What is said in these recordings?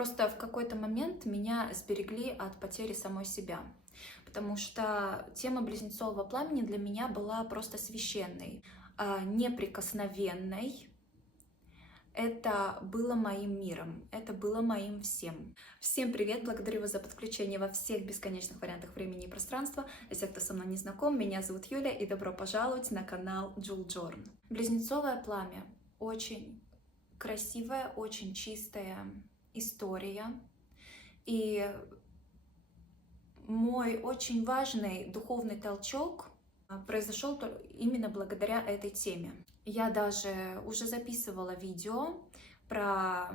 Просто в какой-то момент меня сберегли от потери самой себя, потому что тема близнецового пламени для меня была просто священной, неприкосновенной. Это было моим миром, это было моим всем. Всем привет, благодарю вас за подключение во всех бесконечных вариантах времени и пространства. Если кто со мной не знаком, меня зовут Юля, и добро пожаловать на канал Jewel Journey. Близнецовое пламя — очень красивая, очень чистая история. И мой очень важный духовный толчок произошел именно благодаря этой теме. Я даже уже записывала видео про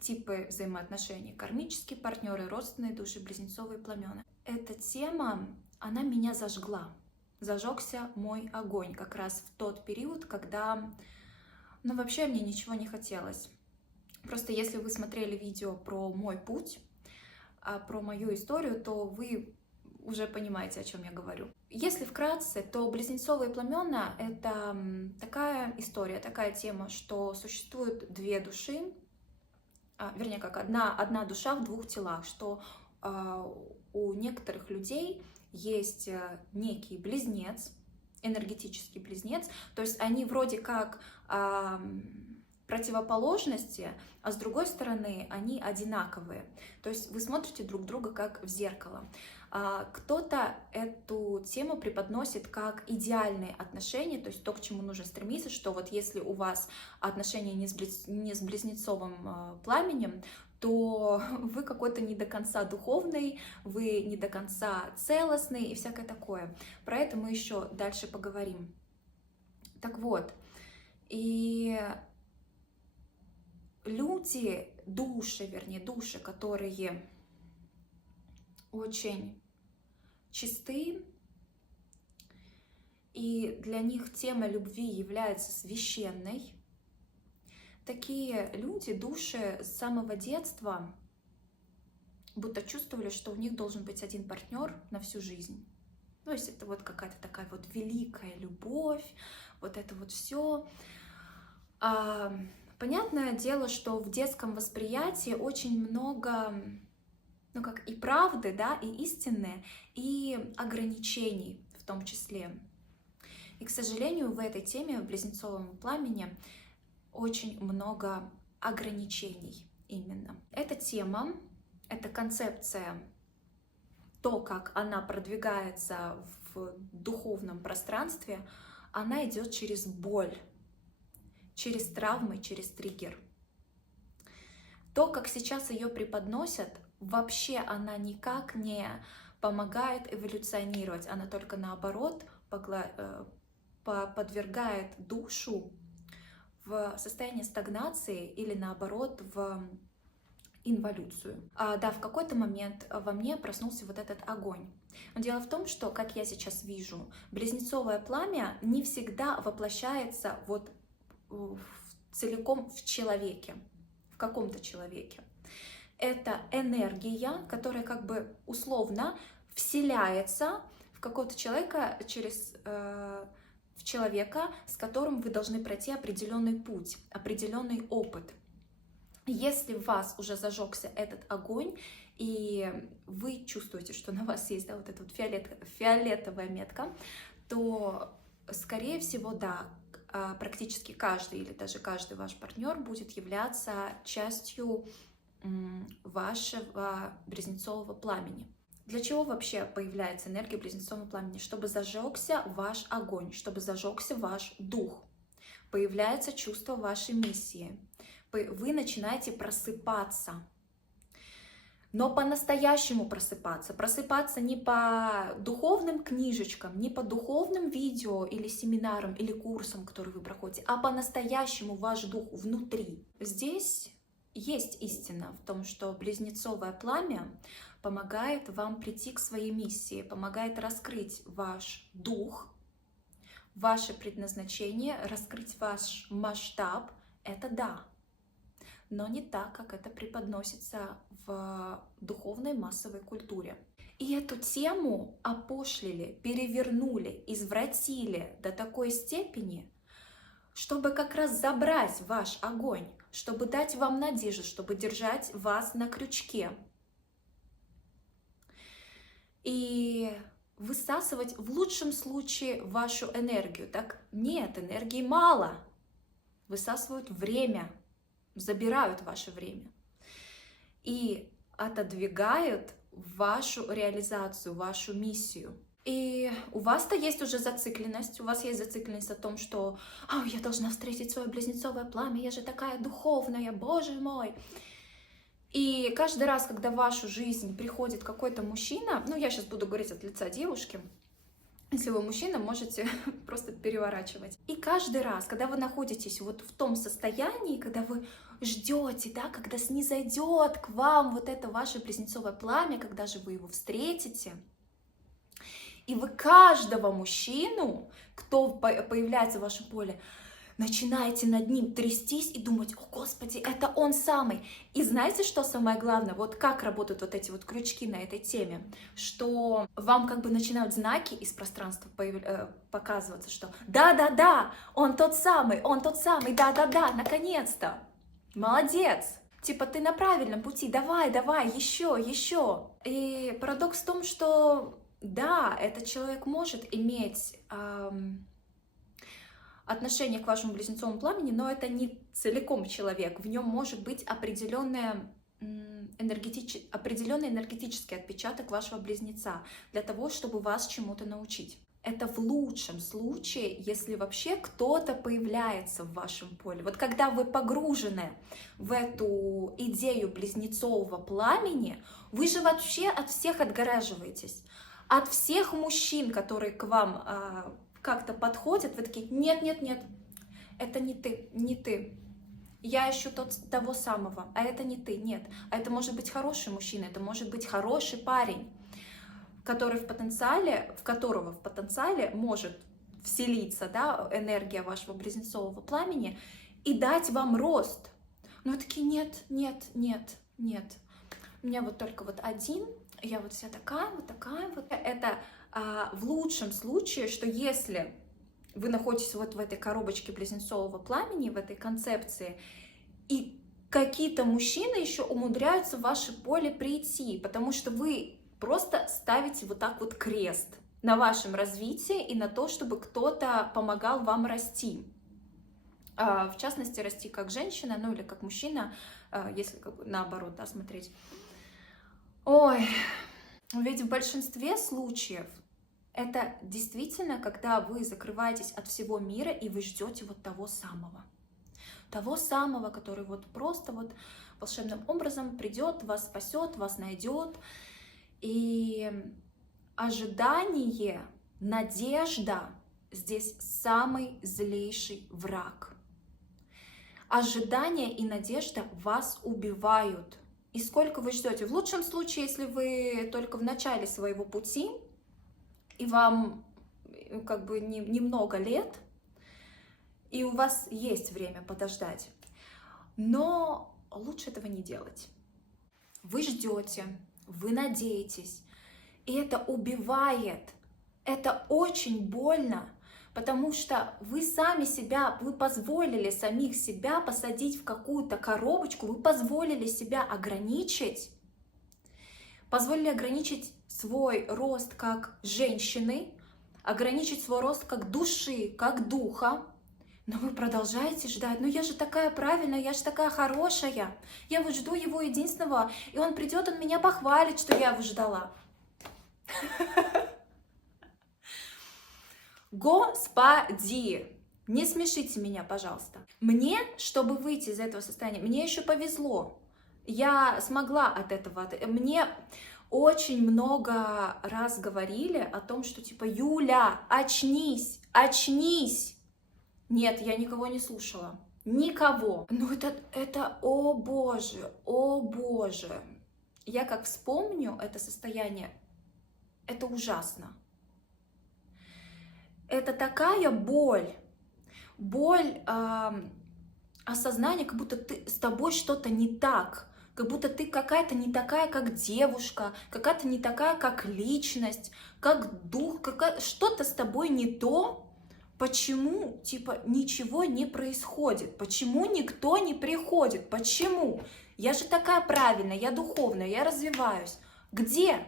типы взаимоотношений: кармические партнеры, родственные души, близнецовые пламена. Эта тема, она меня зажгла. Зажегся мой огонь как раз в тот период, когда, вообще мне ничего не хотелось. Просто если вы смотрели видео про мой путь, про мою историю, то вы уже понимаете, о чем я говорю. Если вкратце, то близнецовые пламена — это такая история, такая тема, что существуют две души, вернее, как одна душа в двух телах, что у некоторых людей есть некий близнец, энергетический близнец, то есть они вроде как противоположности, а с другой стороны они одинаковые. То есть вы смотрите друг друга как в зеркало. Кто-то эту тему преподносит как идеальные отношения, то есть то, к чему нужно стремиться, что вот если у вас отношения не с близнецовым пламенем, то вы какой-то не до конца духовный, вы не до конца целостный и всякое такое. Про это мы еще дальше поговорим. Так вот, и люди, души, которые очень чисты, и для них тема любви является священной. Такие люди, души с самого детства будто чувствовали, что у них должен быть один партнер на всю жизнь. То есть это вот какая-то такая вот великая любовь, вот это вот все. Понятное дело, что в детском восприятии очень много, как и правды, да, и истины, и ограничений в том числе. И, к сожалению, в этой теме, в близнецовом пламени, очень много ограничений именно. Эта тема, эта концепция, то, как она продвигается в духовном пространстве, она идет через боль, через травмы, через триггер. То, как сейчас ее преподносят, вообще она никак не помогает эволюционировать, она только наоборот подвергает душу в состояние стагнации или наоборот в инволюцию. Да, в какой-то момент во мне проснулся вот этот огонь. Но дело в том, что, как я сейчас вижу, близнецовое пламя не всегда воплощается вот целиком в человеке, в каком-то человеке. Это энергия, которая как бы условно вселяется в какого-то человека в человека, с которым вы должны пройти определенный путь, определенный опыт. Если в вас уже зажегся этот огонь, и вы чувствуете, что на вас есть, да, вот эта вот фиолетовая метка, то, скорее всего, да, практически каждый или даже каждый ваш партнер будет являться частью вашего близнецового пламени. Для чего вообще появляется энергия близнецового пламени? Чтобы зажегся ваш огонь, чтобы зажегся ваш дух. Появляется чувство вашей миссии. Вы начинаете просыпаться. Но по-настоящему просыпаться. Просыпаться не по духовным книжечкам, не по духовным видео или семинарам, или курсам, которые вы проходите, а по-настоящему ваш дух внутри. Здесь есть истина в том, что близнецовое пламя помогает вам прийти к своей миссии, помогает раскрыть ваш дух, ваше предназначение, раскрыть ваш масштаб. Это да. Но не так, как это преподносится в духовной массовой культуре. И эту тему опошлили, перевернули, извратили до такой степени, чтобы как раз забрать ваш огонь, чтобы дать вам надежду, чтобы держать вас на крючке. И высасывать в лучшем случае вашу энергию. Так нет, энергии мало. Высасывают время, забирают ваше время. И отодвигают вашу реализацию, вашу миссию. И у вас-то есть уже зацикленность, у вас есть зацикленность о том, что я должна встретить свое близнецовое пламя, я же такая духовная, боже мой. И каждый раз, когда в вашу жизнь приходит какой-то мужчина, я сейчас буду говорить от лица девушки, если вы мужчина, можете просто переворачивать. И каждый раз, когда вы находитесь вот в том состоянии, когда вы ждете, да, когда снизойдет к вам вот это ваше близнецовое пламя, когда же вы его встретите, и вы каждого мужчину, кто появляется в вашем поле, начинаете над ним трястись и думать: о, Господи, это он самый. И знаете, что самое главное? Вот как работают вот эти вот крючки на этой теме, что вам как бы начинают знаки из пространства показываться, что да-да-да, он тот самый, да-да-да, наконец-то, молодец. Типа, ты на правильном пути, давай, еще. И парадокс в том, что да, этот человек может иметь отношение к вашему близнецовому пламени, но это не целиком человек. В нем может быть определенный энергетический отпечаток вашего близнеца для того, чтобы вас чему-то научить. Это в лучшем случае, если вообще кто-то появляется в вашем поле. Вот когда вы погружены в эту идею близнецового пламени, вы же вообще от всех отгораживаетесь. От всех мужчин, которые к вам как-то подходят, вы такие: нет, это не ты. Я ищу того самого, а это не ты, нет. А это может быть хороший мужчина, это может быть хороший парень, в которого в потенциале может вселиться, да, энергия вашего близнецового пламени и дать вам рост. Но вы такие: нет. У меня вот только вот один, я вот вся такая вот. Это в лучшем случае, что если вы находитесь вот в этой коробочке близнецового пламени, в этой концепции, и какие-то мужчины еще умудряются в ваше поле прийти, потому что вы просто ставите вот так вот крест на вашем развитии и на то, чтобы кто-то помогал вам расти. В частности, расти как женщина, или как мужчина, если как бы наоборот, да, смотреть. Ой, ведь в большинстве случаев это действительно, когда вы закрываетесь от всего мира и вы ждете вот того самого, который вот просто вот волшебным образом придет, вас спасет, вас найдет. И ожидание, надежда здесь самый злейший враг. Ожидание и надежда вас убивают. И сколько вы ждете? В лучшем случае, если вы только в начале своего пути, и вам как бы немного лет, и у вас есть время подождать. Но лучше этого не делать. Вы ждете, вы надеетесь, и это убивает. Это очень больно, потому что вы позволили самих себя посадить в какую-то коробочку, вы позволили себя ограничить, позволили ограничить свой рост как женщины, ограничить свой рост как души, как духа, но вы продолжаете ждать. Я же такая правильная, я же такая хорошая, я вот жду его единственного, и он придет, он меня похвалит, что я его ждала. Господи, не смешите меня, пожалуйста. Мне, чтобы выйти из этого состояния, мне еще повезло. Я смогла от этого. Мне очень много раз говорили о том, что типа: Юля, очнись. Нет, я никого не слушала. Никого. Это, о боже. Я как вспомню это состояние, это ужасно. Это такая боль осознания, как будто с тобой что-то не так, как будто ты какая-то не такая, как девушка, какая-то не такая, как личность, как дух, что-то с тобой не то, почему, типа, ничего не происходит? Почему никто не приходит? Почему? Я же такая правильная, я духовная, я развиваюсь. Где?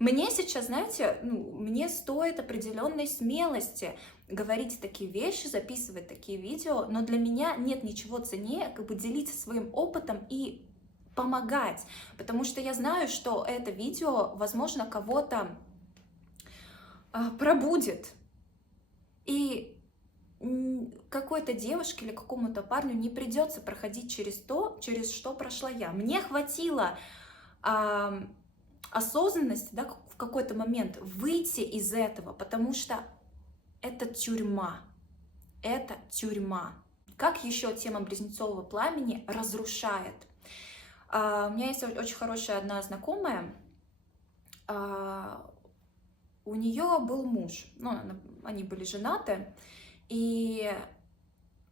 Мне сейчас, знаете, мне стоит определенной смелости говорить такие вещи, записывать такие видео, но для меня нет ничего ценнее, как бы делиться своим опытом и помогать, потому что я знаю, что это видео, возможно, кого-то пробудит, и какой-то девушке или какому-то парню не придется проходить через то, через что прошла я. Мне хватило осознанности, да, в какой-то момент выйти из этого, потому что это тюрьма. Это тюрьма. Как еще тема близнецового пламени разрушает? У меня есть очень хорошая одна знакомая. У нее был муж, они были женаты, и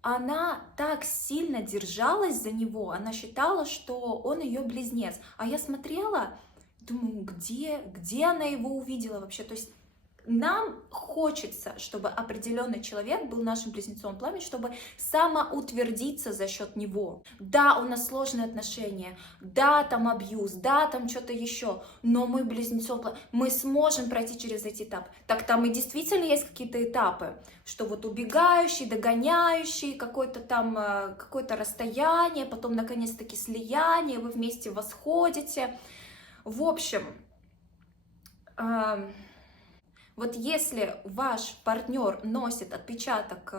она так сильно держалась за него, она считала, что он ее близнец. А я смотрела, думаю, где она его увидела вообще? То есть нам хочется, чтобы определенный человек был нашим близнецом пламени, чтобы самоутвердиться за счет него. Да, у нас сложные отношения, да, там абьюз, да, там что-то еще, но мы близнецом пламени, мы сможем пройти через эти этапы. Так там и действительно есть какие-то этапы, что вот убегающий, догоняющий, какое-то там, какое-то расстояние, потом наконец-таки слияние, вы вместе восходите. В общем, вот если ваш партнер носит отпечаток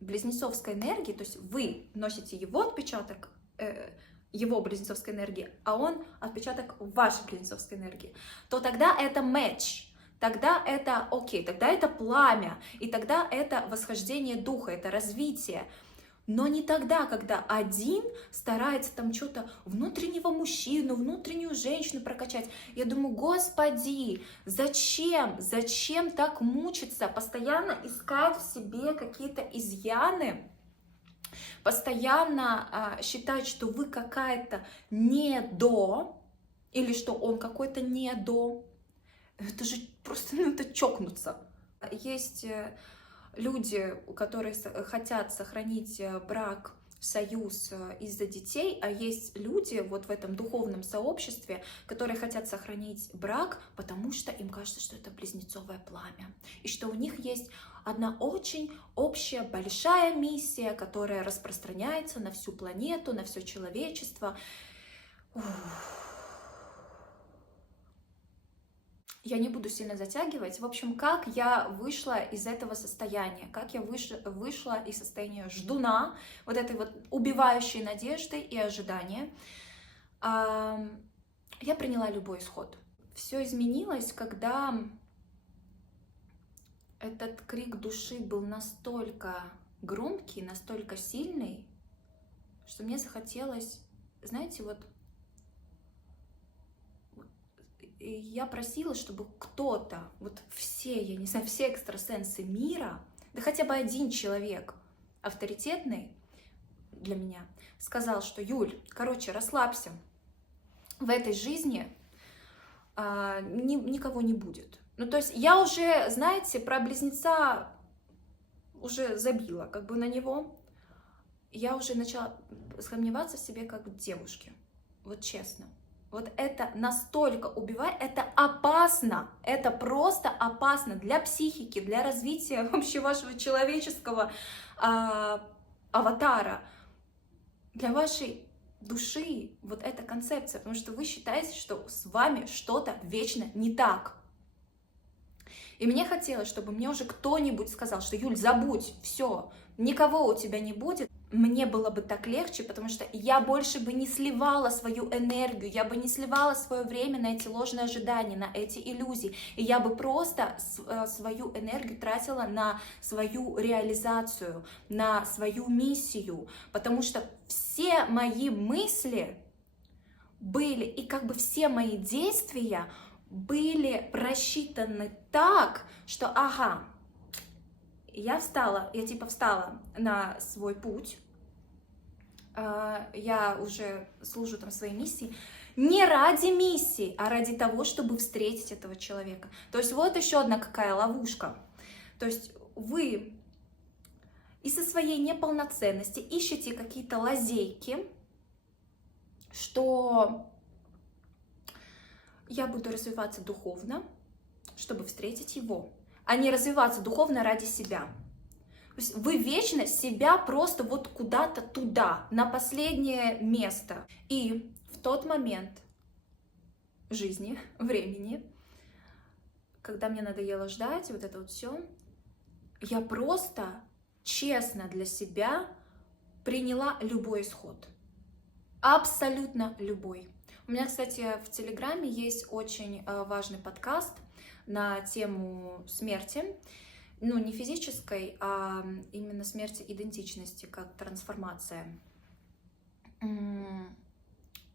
близнецовской энергии, то есть вы носите его отпечаток, его близнецовской энергии, а он отпечаток вашей близнецовской энергии, то тогда это матч, тогда это окей, тогда это пламя, и тогда это восхождение духа, это развитие. Но не тогда, когда один старается там что-то внутреннего мужчину, внутреннюю женщину прокачать. Я думаю, господи, зачем так мучиться, постоянно искать в себе какие-то изъяны, постоянно считать, что вы какая-то недо, или что он какой-то недо. Это же просто, это чокнуться. Есть люди, которые хотят сохранить брак, союз из-за детей, а есть люди вот в этом духовном сообществе, которые хотят сохранить брак, потому что им кажется, что это близнецовое пламя, и что у них есть одна очень общая большая миссия, которая распространяется на всю планету, на все человечество. Я не буду сильно затягивать. В общем, как я вышла из этого состояния, как я вышла из состояния ждуна, вот этой вот убивающей надежды и ожидания. Я приняла любой исход. Все изменилось, когда этот крик души был настолько громкий, настолько сильный, что мне захотелось, знаете, вот я просила, чтобы кто-то, вот все, я не знаю, все экстрасенсы мира, да хотя бы один человек авторитетный для меня, сказал, что Юль, короче, расслабься, в этой жизни никого не будет. Ну, то есть я уже, знаете, про близнеца уже забила как бы на него. Я уже начала сомневаться в себе как в девушке, вот честно. Вот это настолько убивает, это опасно, это просто опасно для психики, для развития вообще вашего человеческого аватара, для вашей души, вот эта концепция, потому что вы считаете, что с вами что-то вечно не так. И мне хотелось, чтобы мне уже кто-нибудь сказал, что Юль, забудь, все, никого у тебя не будет. Мне было бы так легче, потому что я больше бы не сливала свою энергию, я бы не сливала свое время на эти ложные ожидания, на эти иллюзии. И я бы просто свою энергию тратила на свою реализацию, на свою миссию. Потому что все мои мысли были, и как бы все мои действия были просчитаны так, что ага, я встала на свой путь, я уже служу там своей миссии, не ради миссии, а ради того, чтобы встретить этого человека. То есть вот еще одна какая ловушка. То есть вы из-за своей неполноценности ищете какие-то лазейки, что я буду развиваться духовно, чтобы встретить его, а не развиваться духовно ради себя. То есть вы вечно себя просто вот куда-то туда, на последнее место. И в тот момент жизни, времени, когда мне надоело ждать, вот это вот все, я просто честно для себя приняла любой исход. Абсолютно любой. У меня, кстати, в Телеграме есть очень важный подкаст на тему смерти. Ну, не физической, а именно смерти идентичности, как трансформация.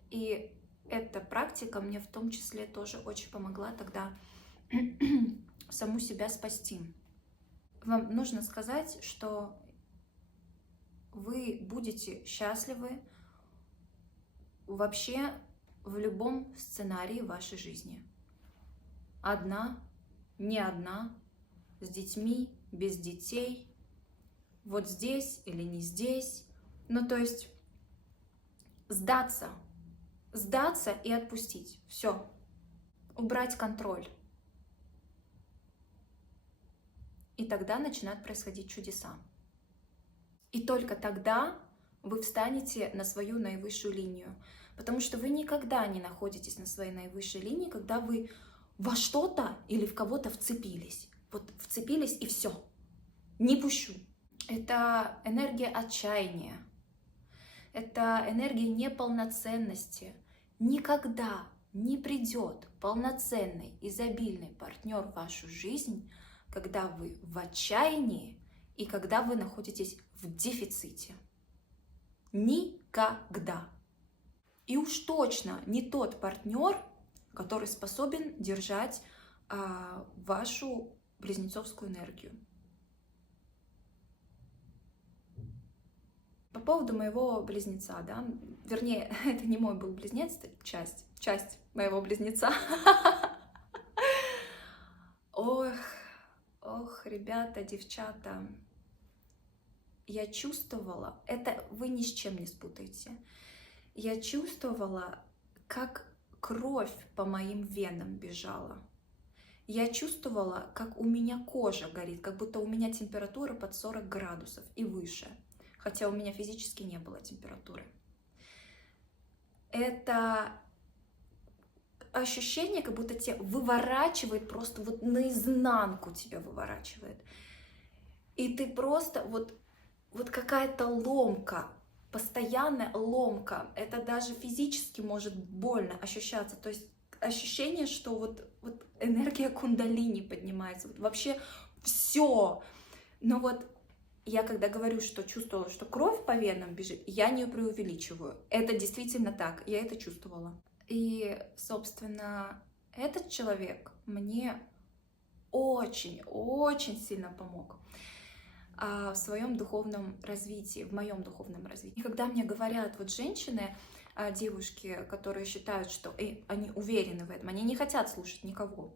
И эта практика мне в том числе тоже очень помогла тогда саму себя спасти. Вам нужно сказать, что вы будете счастливы вообще в любом сценарии вашей жизни. Одна, не одна, с детьми, без детей, вот здесь или не здесь. Ну, то есть сдаться и отпустить. Все. Убрать контроль. И тогда начинают происходить чудеса. И только тогда вы встанете на свою наивысшую линию. Потому что вы никогда не находитесь на своей наивысшей линии, когда вы во что-то или в кого-то вцепились. Вот вцепились и все. Не пущу. Это энергия отчаяния. Это энергия неполноценности. Никогда не придет полноценный, изобильный партнер в вашу жизнь, когда вы в отчаянии и когда вы находитесь в дефиците. Никогда. И уж точно не тот партнер, который способен держать вашу близнецовскую энергию. По поводу моего близнеца, да, вернее, это не мой был близнец, это часть моего близнеца. Ох, ребята, девчата, я чувствовала, это вы ни с чем не спутаете, я чувствовала, как кровь по моим венам бежала. Я чувствовала, как у меня кожа горит, как будто у меня температура под 40 градусов и выше, хотя у меня физически не было температуры. Это ощущение, как будто тебя выворачивает, просто вот наизнанку тебя выворачивает. И ты просто вот какая-то ломка, постоянная ломка. Это даже физически может больно ощущаться. То есть ощущение, что вот энергия кундалини поднимается. Вот вообще все. Но вот я когда говорю, что чувствовала, что кровь по венам бежит, я не преувеличиваю. Это действительно так. Я это чувствовала. И, собственно, этот человек мне очень сильно помог в своем духовном развитии, в моем духовном развитии. И когда мне говорят вот женщины, девушки, которые считают, что они уверены в этом, они не хотят слушать никого,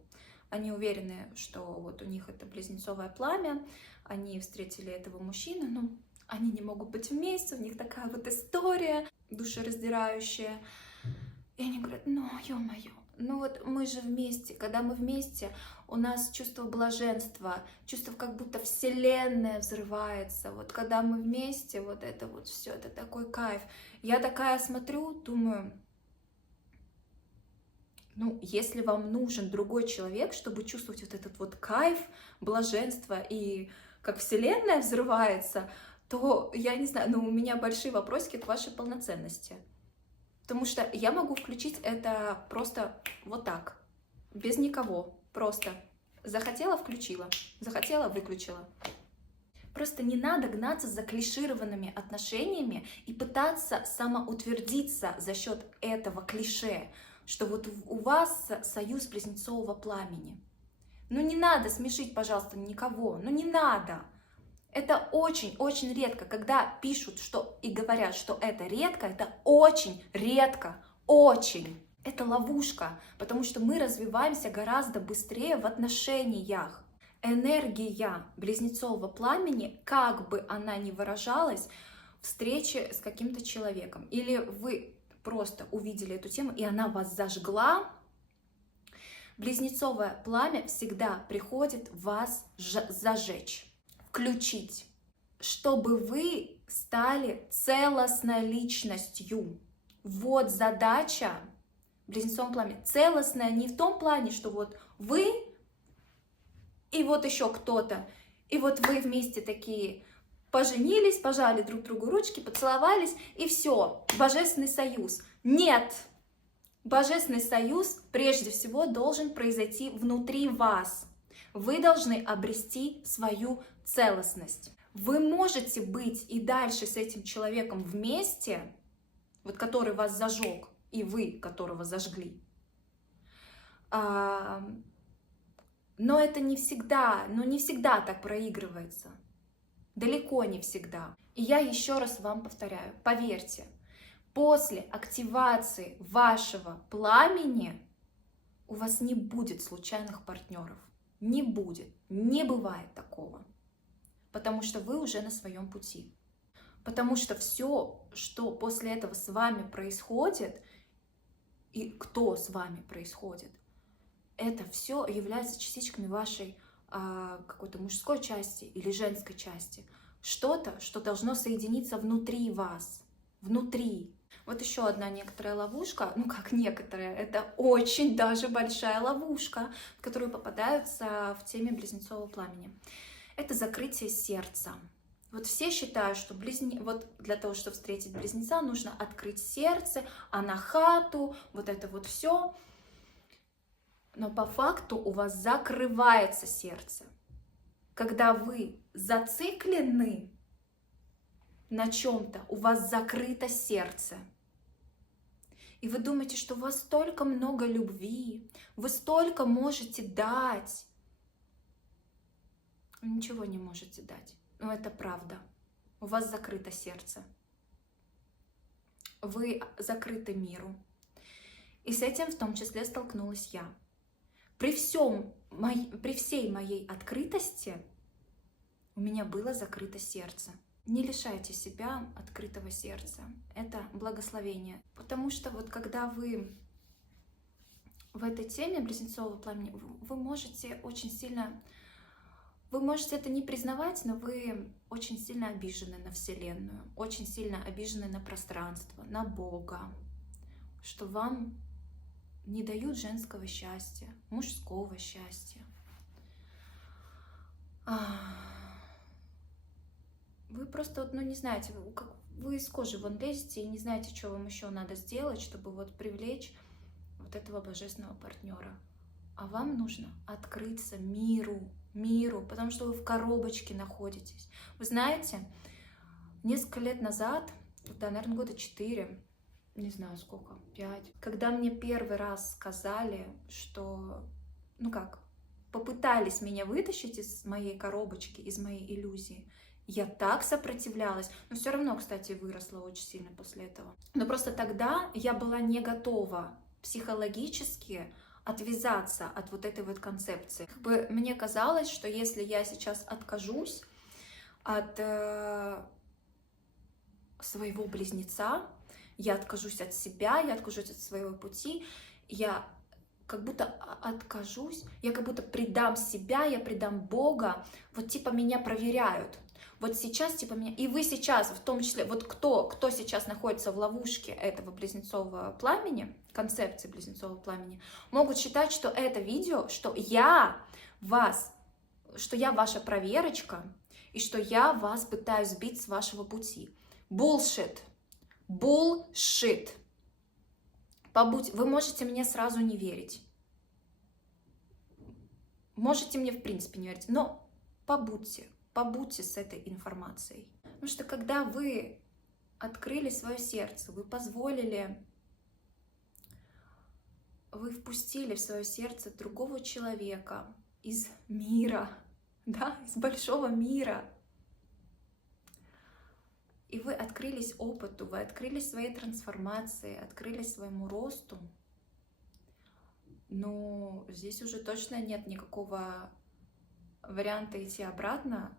они уверены, что вот у них это близнецовое пламя, они встретили этого мужчину, но они не могут быть вместе, у них такая вот история душераздирающая. И они говорят, ну, ё-моё, ну вот мы же вместе, когда мы вместе, у нас чувство блаженства, чувство, как будто вселенная взрывается. Вот когда мы вместе, вот это вот все, это такой кайф. Я такая смотрю, думаю, ну, если вам нужен другой человек, чтобы чувствовать вот этот вот кайф, блаженство и как вселенная взрывается, то, я не знаю, но у меня большие вопросики к вашей полноценности. Потому что я могу включить это просто вот так, без никого, просто захотела — включила, захотела — выключила. Просто не надо гнаться за клишированными отношениями и пытаться самоутвердиться за счет этого клише, что вот у вас союз близнецового пламени. Ну не надо смешить, пожалуйста, никого, ну не надо. Это очень-очень редко, когда пишут что и говорят, что это редко, это очень редко, очень. Это ловушка, потому что мы развиваемся гораздо быстрее в отношениях. энергия близнецового пламени, как бы она ни выражалась, встречи с каким-то человеком, или вы просто увидели эту тему, и она вас зажгла, близнецовое пламя всегда приходит вас зажечь, включить, чтобы вы стали целостной личностью. Вот задача близнецового пламени. Целостная не в том плане, что вот вы и вот еще кто-то, и вот вы вместе такие поженились, пожали друг другу ручки, поцеловались, и все, божественный союз. Нет! Божественный союз прежде всего должен произойти внутри вас. Вы должны обрести свою целостность. Вы можете быть и дальше с этим человеком вместе, вот который вас зажег, и вы, которого зажгли. Но это не всегда, не всегда так проигрывается. Далеко не всегда. И я еще раз вам повторяю, поверьте, после активации вашего пламени у вас не будет случайных партнеров. Не будет. Не бывает такого. Потому что вы уже на своем пути. Потому что все, что после этого с вами происходит, и кто с вами происходит, это все является частичками вашей какой-то мужской части или женской части. Что-то, что должно соединиться внутри вас. Внутри. Вот еще одна некоторая ловушка, как некоторая, это очень даже большая ловушка, в которую попадаются в теме близнецового пламени. Это закрытие сердца. Вот все считают, что вот для того, чтобы встретить близнеца, нужно открыть сердце, анахату, вот это вот все. Но по факту у вас закрывается сердце. Когда вы зациклены на чем-то, у вас закрыто сердце. И вы думаете, что у вас столько много любви, вы столько можете дать. Вы ничего не можете дать. Но это правда. У вас закрыто сердце. Вы закрыты миру. И с этим в том числе столкнулась я. При всей моей открытости у меня было закрыто сердце. Не лишайте себя открытого сердца. Это благословение. Потому что вот когда вы в этой теме близнецового пламени, вы можете очень сильно... Вы можете это не признавать, но вы очень сильно обижены на Вселенную, очень сильно обижены на пространство, на Бога, что вам не дают женского счастья, мужского счастья. Вы просто, не знаете, вы из кожи вон лезете и не знаете, что вам еще надо сделать, чтобы вот привлечь вот этого божественного партнера. А вам нужно открыться миру, потому что вы в коробочке находитесь. Вы знаете, несколько лет назад, наверное, года 4, не знаю сколько, 5, когда мне первый раз сказали, что, попытались меня вытащить из моей коробочки, из моей иллюзии, я так сопротивлялась, но все равно, кстати, выросла очень сильно после этого. Но просто тогда я была не готова психологически отвязаться от вот этой вот концепции. Мне казалось, что если я сейчас откажусь от своего близнеца, я откажусь от себя, я откажусь от своего пути, я как будто откажусь, я как будто предам себя, я предам Бога, вот меня проверяют. Вот сейчас меня... И вы сейчас, в том числе, вот кто сейчас находится в ловушке этого близнецового пламени, концепции близнецового пламени, могут считать, что это видео, что я ваша проверочка, и что я вас пытаюсь сбить с вашего пути. Bullshit. Вы можете мне сразу не верить. Можете мне в принципе не верить, но побудьте с этой информацией. Потому что когда вы открыли свое сердце, вы впустили в свое сердце другого человека из мира, из большого мира. И вы открылись опыту, вы открылись своей трансформации, открылись своему росту. Но здесь уже точно нет никакого варианта идти обратно,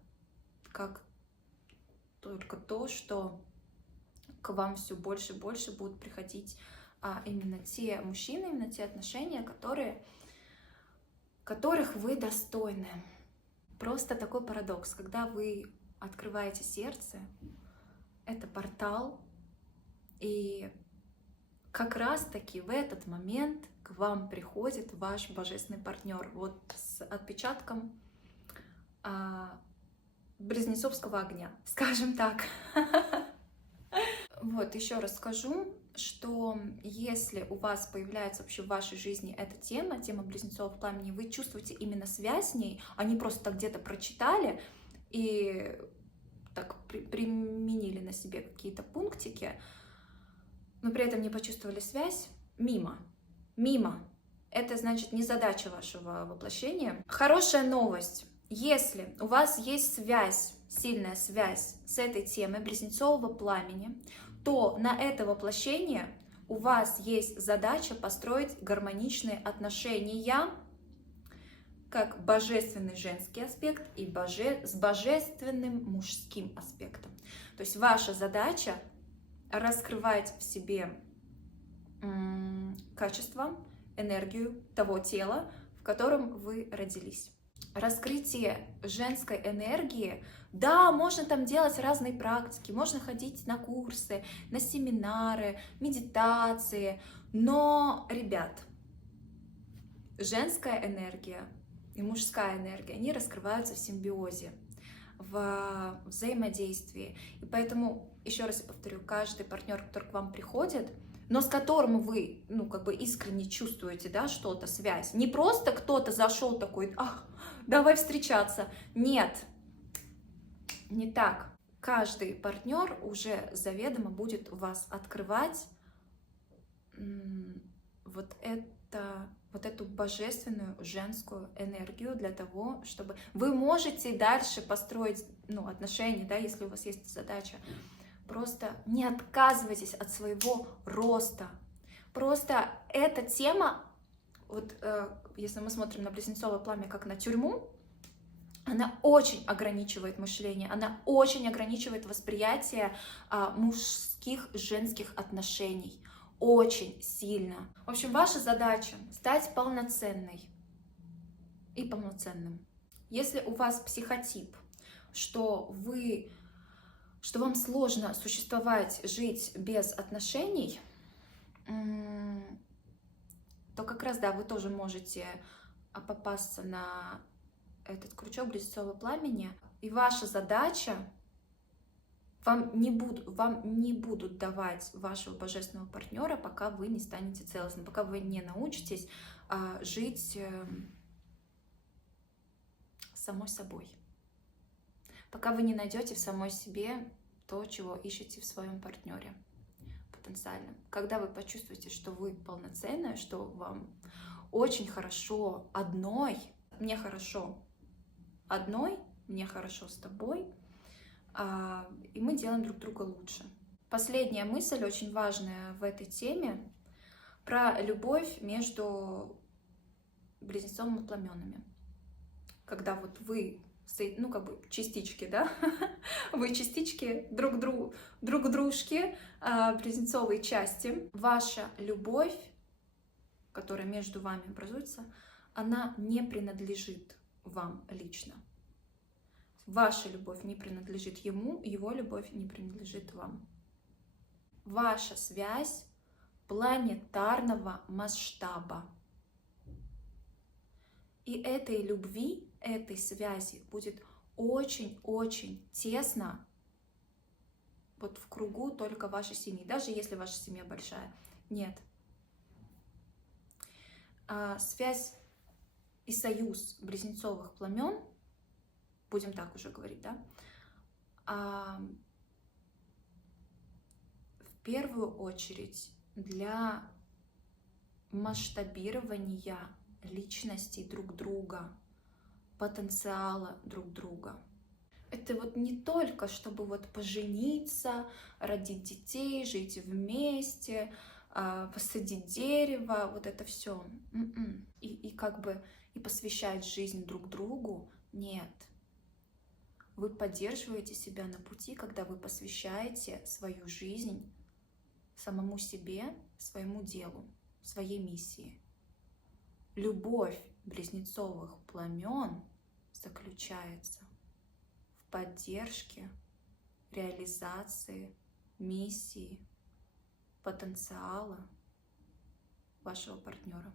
как только то, что к вам все больше и больше будут приходить именно те мужчины, именно те отношения, которых вы достойны. Просто такой парадокс, когда вы открываете сердце, это портал, и как раз-таки в этот момент к вам приходит ваш божественный партнер, вот с отпечатком близнецовского огня, скажем так. Вот, еще раз скажу, что если у вас появляется вообще в вашей жизни эта тема близнецового пламени, вы чувствуете именно связь с ней, а не просто так где-то прочитали и так применили на себе какие-то пунктики, но при этом не почувствовали связь, мимо. Это значит не задача вашего воплощения. Хорошая новость. Если у вас есть связь, сильная связь с этой темой близнецового пламени, то на это воплощение у вас есть задача построить гармоничные отношения, как божественный женский аспект и с божественным мужским аспектом. То есть ваша задача раскрывать в себе качество, энергию того тела, в котором вы родились. Раскрытие женской энергии, да, можно там делать разные практики, можно ходить на курсы, на семинары, медитации, но, ребят, женская энергия и мужская энергия, они раскрываются в симбиозе, в взаимодействии. И поэтому, еще раз повторю, каждый партнер, который к вам приходит, но с которым вы, искренне чувствуете, да, что-то, связь. Не просто кто-то зашел такой, давай встречаться. Нет, не так. Каждый партнер уже заведомо будет вас открывать вот эту божественную женскую энергию для того, чтобы вы можете дальше построить отношения, да, если у вас есть задача. Просто не отказывайтесь от своего роста. Просто эта тема, вот если мы смотрим на близнецовое пламя как на тюрьму, она очень ограничивает мышление, она очень ограничивает восприятие мужских, женских отношений. Очень сильно. В общем, ваша задача стать полноценной и полноценным. Если у вас психотип, что вам сложно существовать, жить без отношений, то как раз, да, вы тоже можете попасться на этот крючок близнецового пламени. И ваша задача, вам не будут давать вашего божественного партнера, пока вы не станете целостным, пока вы не научитесь жить самой собой. Пока вы не найдете в самой себе то, чего ищете в своем партнере потенциальном. Когда вы почувствуете, что вы полноценная, что вам очень хорошо одной, мне хорошо одной, мне хорошо с тобой, и мы делаем друг друга лучше. Последняя мысль, очень важная в этой теме, про любовь между близнецовыми пламенами. Когда вот вы частички, да, вы частички друг дружки, близнецовые части. Ваша любовь, которая между вами образуется, она не принадлежит вам лично. Ваша любовь не принадлежит ему, его любовь не принадлежит вам. Ваша связь планетарного масштаба. И этой любви, этой связи будет очень-очень тесно вот в кругу только вашей семьи, даже если ваша семья большая. Нет. Связь и союз близнецовых пламен, будем так уже говорить, да, в первую очередь для масштабирования личностей друг друга, потенциала друг друга. Это вот не только, чтобы вот пожениться, родить детей, жить вместе, посадить дерево, вот это все. И как бы и посвящать жизнь друг другу Нет. Вы поддерживаете себя на пути, когда вы посвящаете свою жизнь самому себе, своему делу, своей миссии. Любовь близнецовых пламен заключается в поддержке, реализации миссии, потенциала вашего партнера,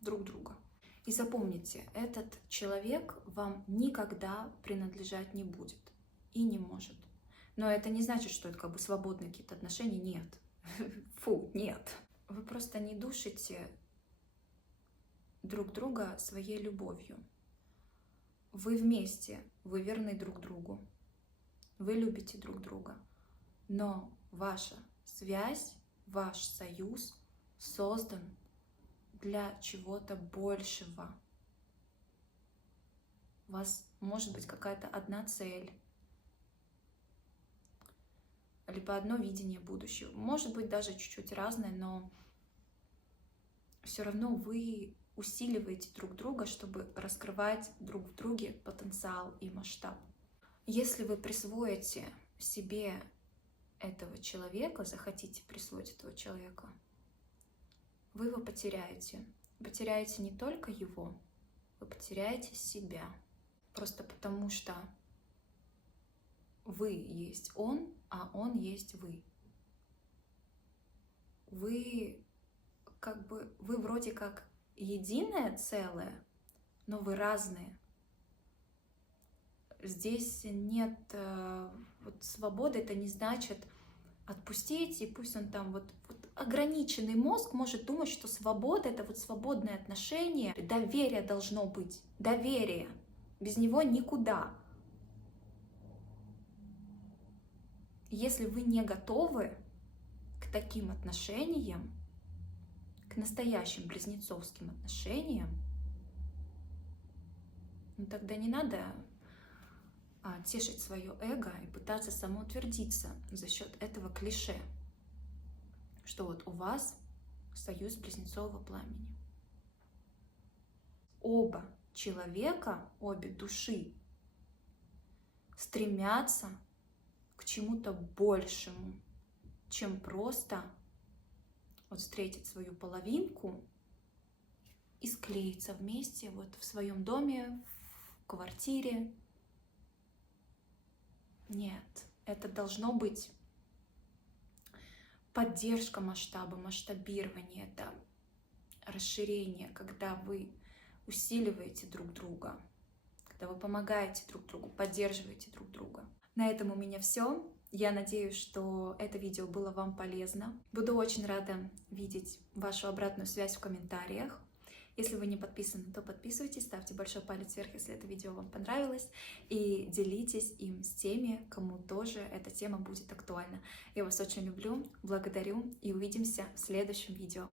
друг друга. И запомните, этот человек вам никогда принадлежать не будет и не может. Но это не значит, что это как бы свободные какие-то отношения. Нет. Фу, нет. Вы просто не душите друг друга своей любовью. Вы вместе, вы верны друг другу, вы любите друг друга. Но ваша связь, ваш союз создан для чего-то большего. У вас может быть какая-то одна цель, либо одно видение будущего. Может быть даже чуть-чуть разное, но все равно вы усиливаете друг друга, чтобы раскрывать друг в друге потенциал и масштаб. Если вы присвоите себе этого человека, захотите присвоить этого человека, вы его потеряете. Потеряете не только его, вы потеряете себя. Просто потому что вы есть он, а он есть вы. Вы вроде как единое целое, но вы разные. Здесь нет свободы, это не значит отпустите, и пусть он там вот ограниченный мозг может думать, что свобода — это вот свободное отношение. Доверие должно быть. Доверие. Без него никуда. Если вы не готовы к таким отношениям, к настоящим близнецовским отношениям, ну тогда не надо тешить свое эго и пытаться самоутвердиться за счет этого клише, что вот у вас союз близнецового пламени. Оба человека, обе души стремятся к чему-то большему, чем просто вот встретить свою половинку и склеиться вместе вот в своем доме, в квартире. Нет, это должно быть поддержка масштаба, масштабирование, это расширение, когда вы усиливаете друг друга, когда вы помогаете друг другу, поддерживаете друг друга. На этом у меня все. Я надеюсь, что это видео было вам полезно. Буду очень рада видеть вашу обратную связь в комментариях. Если вы не подписаны, то подписывайтесь, ставьте большой палец вверх, если это видео вам понравилось, и делитесь им с теми, кому тоже эта тема будет актуальна. Я вас очень люблю, благодарю, и увидимся в следующем видео.